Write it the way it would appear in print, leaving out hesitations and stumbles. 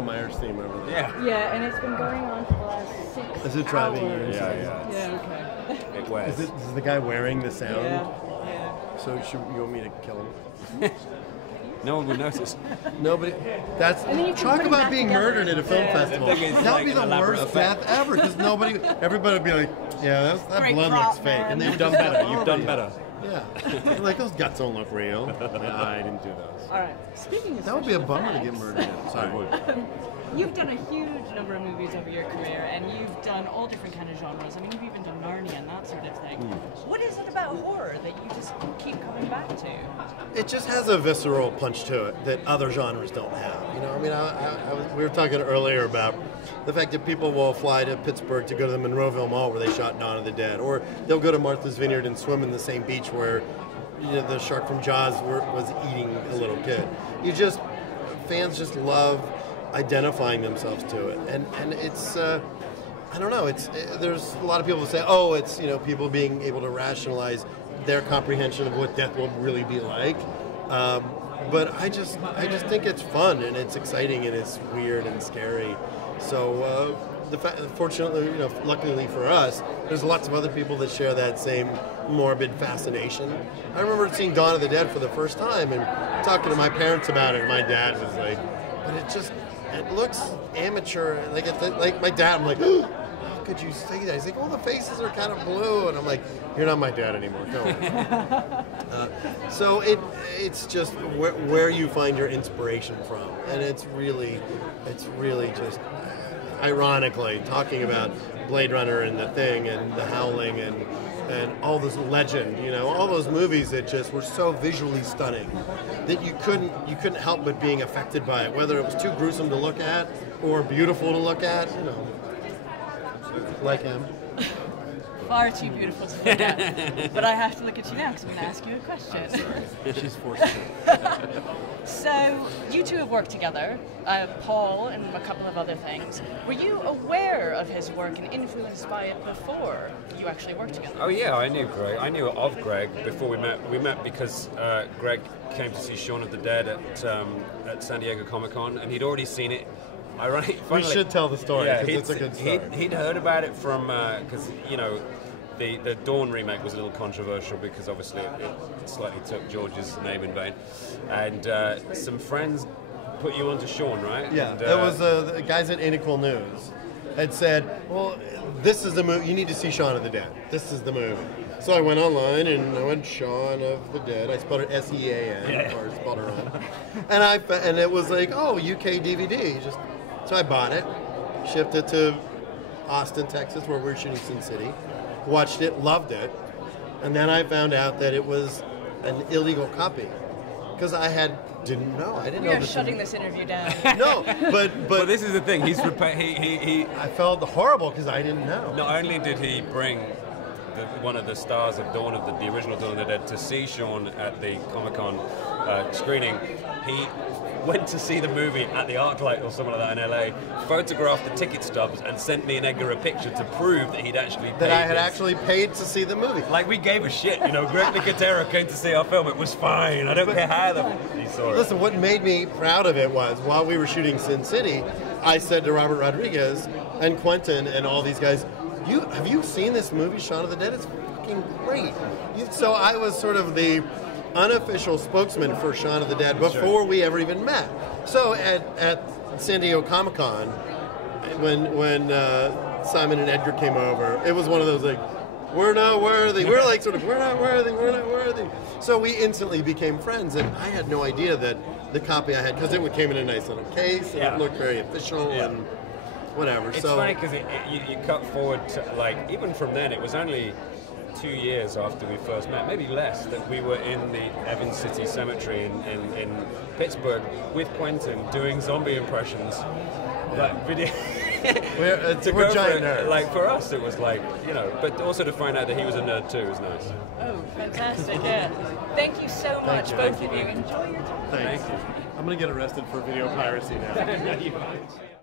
Michael Myers theme over there. Yeah. Yeah, and it's been going on for the last 6 hours. Is it driving you insane? Yeah. Yeah, okay. It was. Is the guy wearing the sound? Yeah. So you want me to kill him? No one would notice. Nobody. That's And then you can talk put about that being together. murdered at a film Yeah. festival. The thing is, That would like, be the elaborate worst effect. death ever because everybody would be like, yeah, that Great blood prop, looks fake, man. and You've they've done better. You've done better. Yeah, they're like those guts don't look real. I didn't do those. All right. Speaking of That would be a special bummer to get effects, murdered. Sorry. You've done a huge number of movies over your career, and you've done all different kind of genres. I mean, you've even done Narnia and that sort of thing. What is it about horror that you just keep coming back to? It just has a visceral punch to it that other genres don't have. You know, I mean, we were talking earlier about the fact that people will fly to Pittsburgh to go to the Monroeville Mall where they shot Dawn of the Dead, or they'll go to Martha's Vineyard and swim in the same beach where the shark from Jaws was eating a little kid. Fans just love identifying themselves to it, and it's I don't know. There's a lot of people who say, oh, it's people being able to rationalize their comprehension of what death will really be like. But I just think it's fun and it's exciting and it's weird and scary. So fortunately, luckily for us, there's lots of other people that share that same morbid fascination. I remember seeing Dawn of the Dead for the first time and talking to my parents about it. And my dad was like, "But it looks amateur." Like my dad, I'm like, "How could you say that?" He's like, "Oh, the faces are kind of blue," and I'm like, "You're not my dad anymore. Go on." So it's just where you find your inspiration from, and it's really just ironically talking about Blade Runner and The Thing and The Howling and all this legend, all those movies that just were so visually stunning that you couldn't help but being affected by it, whether it was too gruesome to look at or beautiful to look at, like him. Far too beautiful to look at. But I have to look at you now because I'm going to ask you a question. She's forced to. So, you two have worked together, Paul and a couple of other things. Were you aware of his work and influenced by it before you actually worked together? Oh yeah, I knew Greg. I knew of Greg before we met. We met because Greg came to see Shaun of the Dead at San Diego Comic-Con, and he'd already seen it. We should tell the story because it's a good story. He'd heard about it from because the Dawn remake was a little controversial because obviously it slightly took George's name in vain, and some friends put you onto Shaun, right? Yeah, and, it was the guys at Iniqual News had said, "Well, this is the movie. You need to see Shaun of the Dead. This is the movie." So I went online and I went Shaun of the Dead. I spelled it S-E-A-N, or spelled it wrong, and it was like, oh, UK DVD. So I bought it, shipped it to Austin, Texas, where we're shooting Sin City, watched it, loved it, and then I found out that it was an illegal copy because I didn't know. I didn't know. We are shutting this interview down. No, but this is the thing. He I felt horrible because I didn't know. Not only did he bring one of the stars of Dawn of the original Dawn of the Dead to see Shaun at the Comic-Con screening, he went to see the movie at the ArcLight or something like that in LA, photographed the ticket stubs, and sent me and Edgar a picture to prove that he'd actually paid. That I had actually paid to see the movie. Like, we gave a shit, Greg Nicotero came to see our film, it was fine, I don't care how he saw it. Listen, what made me proud of it was, while we were shooting Sin City, I said to Robert Rodriguez and Quentin and all these guys, have you seen this movie, Shaun of the Dead? It's fucking great. So I was sort of the unofficial spokesman for Shaun of the Dead before we ever even met. So at San Diego Comic-Con, when Simon and Edgar came over, it was one of those like, we're not worthy. We're like sort of, we're not worthy. So we instantly became friends, and I had no idea that the copy I had, because it came in a nice little case, and it looked very official and whatever. It's funny because you cut forward to, even from then, it was only 2 years after we first met, maybe less, that we were in the Evans City Cemetery in Pittsburgh with Quentin doing zombie impressions. Video. We're giant nerds. For us, it was but also to find out that he was a nerd too was nice. Oh, fantastic! Yeah. Thank you so much, both of you. Enjoy your time. Thanks. I'm gonna get arrested for video piracy now.